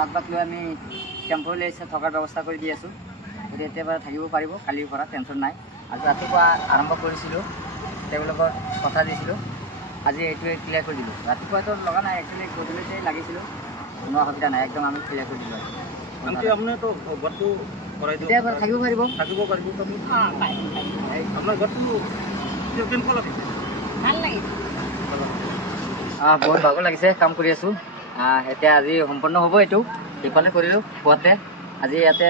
ৰাত লৈ আমি টেম্পোৰাৰী থকাৰ ব্যৱস্থা কৰি দি আছোঁ। গতিকে এতিয়াৰ পৰা থাকিব পাৰিব, কালিৰ পৰা টেনশ্যন নাই। আজি ৰাতিপুৱা আৰম্ভ কৰিছিলোঁ, তেওঁলোকৰ কথা দিছিলোঁ, আজি এইটোৱে ক্লিয়াৰ কৰি দিলোঁ। ৰাতিপুৱাতো লগা নাই, একচুৱেলি গধূলিতে লাগিছিলোঁ, কোনো অসুবিধা নাই, একদম আমি ক্লিয়াৰ কৰি দিলোঁ। আপুনিতো ঘৰটো এতিয়া থাকিব পাৰিব, আপোনাৰ ঘৰটো কেনেকুৱা লাগিছে? ভাল লাগিছে, বহুত ভাগৰ লাগিছে, কাম কৰি আছোঁ। এতিয়া আজি সম্পন্ন হ'ব। এইটো ইফালে কৰিলোঁ পুৱাতে, আজি ইয়াতে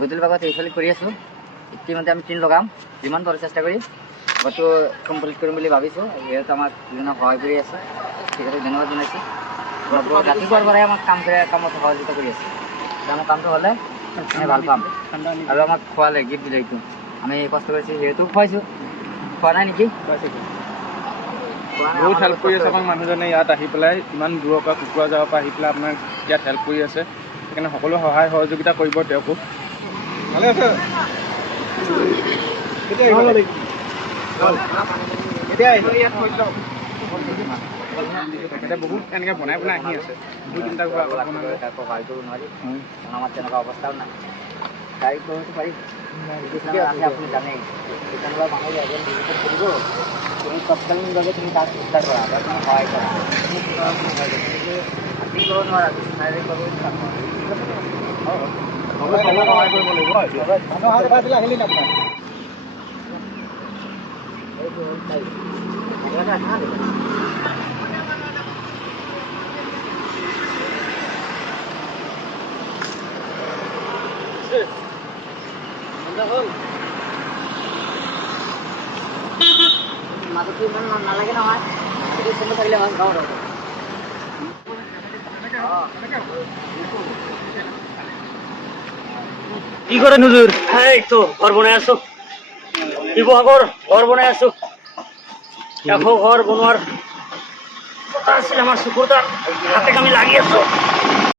গধূলি ভাগত এইফালে কৰি আছোঁ। ইতিমধ্যে আমি টিন লগাম, যিমান পাৰোঁ চেষ্টা কৰি ঘৰটো কমপ্লিট কৰিম বুলি ভাবিছোঁ। যিহেতু আমাক বিভিন্ন সহায় কৰি আছে, সেইকাৰণে ধন্যবাদ জনাইছোঁ। ৰাতিপুৱাৰ পৰাই আমাক কামত সহযোগিতা কৰি আছে। আমাৰ কামটো হ'লে আমি ভাল পাম আৰু আমাক খোৱালে গিফ্ট দিলে। এইটো আমি কষ্ট কৰিছোঁ, যিহেতু খুৱাইছোঁ। খোৱা নাই নেকি? বহুত হেল্প কৰি আছে আমাক মানুহজনে, ইয়াত আহি পেলাই ইমান দূৰৰ পৰা কোকৰাঝাৰৰ পৰা আহি পেলাই আপোনাক ইয়াত হেল্প কৰি আছে। সেইকাৰণে সকলো সহায় সহযোগিতা কৰিব তেওঁকো। ভালে আছে? বহুত এনেকৈ বনাই আহি আছে। দুই তিনিটা ঘৰ সহায় কৰিব নোৱাৰি, আমাৰ তেনেকুৱা অৱস্থাও নাই। গাড়ী কৰিবতো পাৰি, আপুনি জানেই তেনেকুৱা মানুহ এজন বিজনেছ কৰিব, তুমি তৎকালীনভাৱে তুমি তাক উদ্ধাৰ কৰা বা তুমি সহায় কৰা। আৰ্থিক কৰিব নোৱাৰা, তুমি শাৰীৰিক কৰিব সহায় কৰিব লাগিব। আহিলি না মাজতো ইমান নালাগে নহয়, সেইটো চলি থাকিলে হয় গাঁৱত। কি কৰে নুজুৰ? এইটো ঘৰ বনাই আছো, শিৱসাগৰ ঘৰ বনাই আছো। আকৌ ঘৰ বনোৱাৰ কথা আছিল আমাৰ চকুৰ তাত, হাতে কামি লাগি আছো।